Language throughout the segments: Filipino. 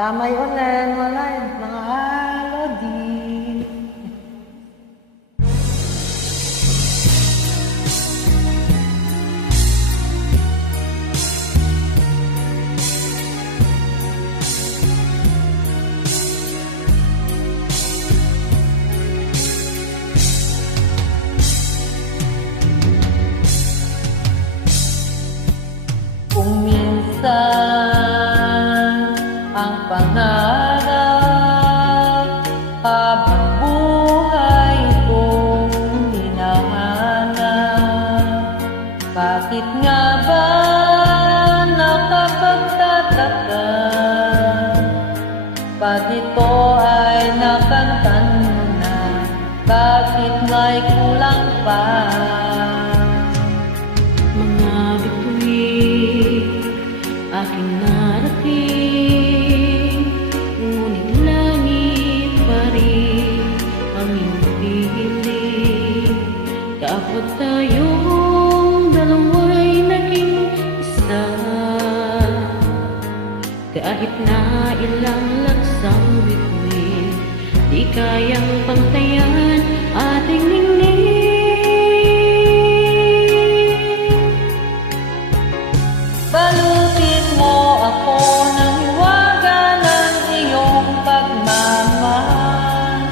Damay ulen, walay mga lodi. Kung minsan ang pangarap habang buhay kong hinahanap, bakit nga ba nakapagtataka? Pag ito ay nakamtan mo na, bakit may kulang pa? Aking narating, ngunit langit pa rin ang iyong piling. Dapat tayong dalawa'y naging isa, kahit na ilang laksang bituin, di kayang pantayan ating ningning. Balutin mo ako ng hiwaga ng iyong pagmamahal,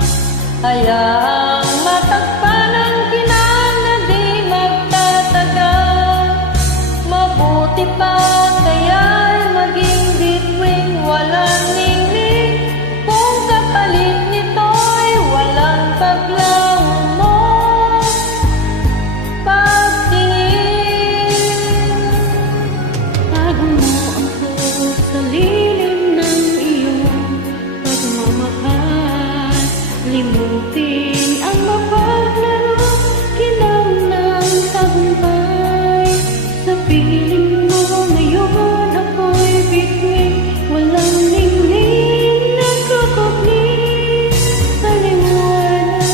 hayaang matagpan ang kinang na di magtatagal. Mabuti pa kaya'y maging bituing walang ningning, kung kapalit nito'y walang paglaw mo. Limutin ang mapaglaro, kinang ng tagumpay. Sa piling mo ngayon ako'y bituin, walang ningning, nagkakapling sa liwanag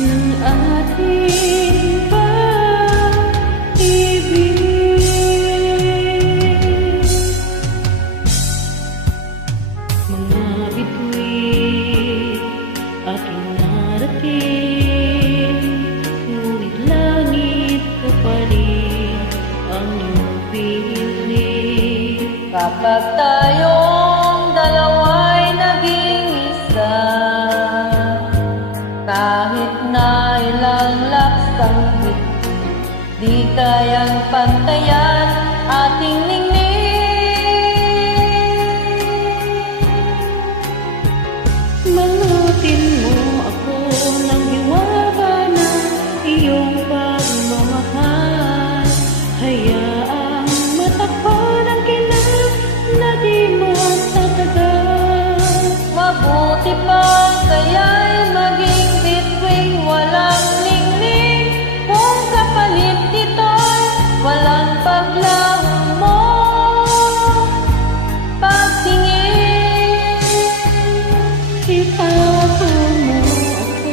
ng ating pag-ibig. Mga bituin aking narating, ngunit langit ko pa rin ang iyong piling. Kapag tayong dalawa'y naging isa, kahit na ilang laksang bituin, di kayang pantayan ating ningning. Balutin mo ako ng hiwaga na iyong pagmamahal, hayaang matakpan ang kinang na di magtatagal. Mabuti pa kaya'y maging bituing walang ningning, kung kapalit nito'y walang paglaw mo. Itago mo ako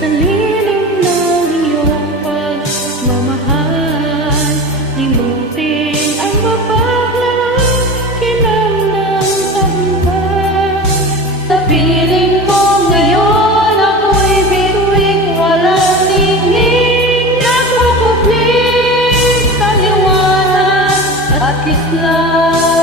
sa lilim ng iyong pagmamahal. Limutin ang mapaglaro, kinang ng tagumpay. Sa piling mo ngayon ako'y bituing walang ningning, nagkukupling sa liwanag at kislang.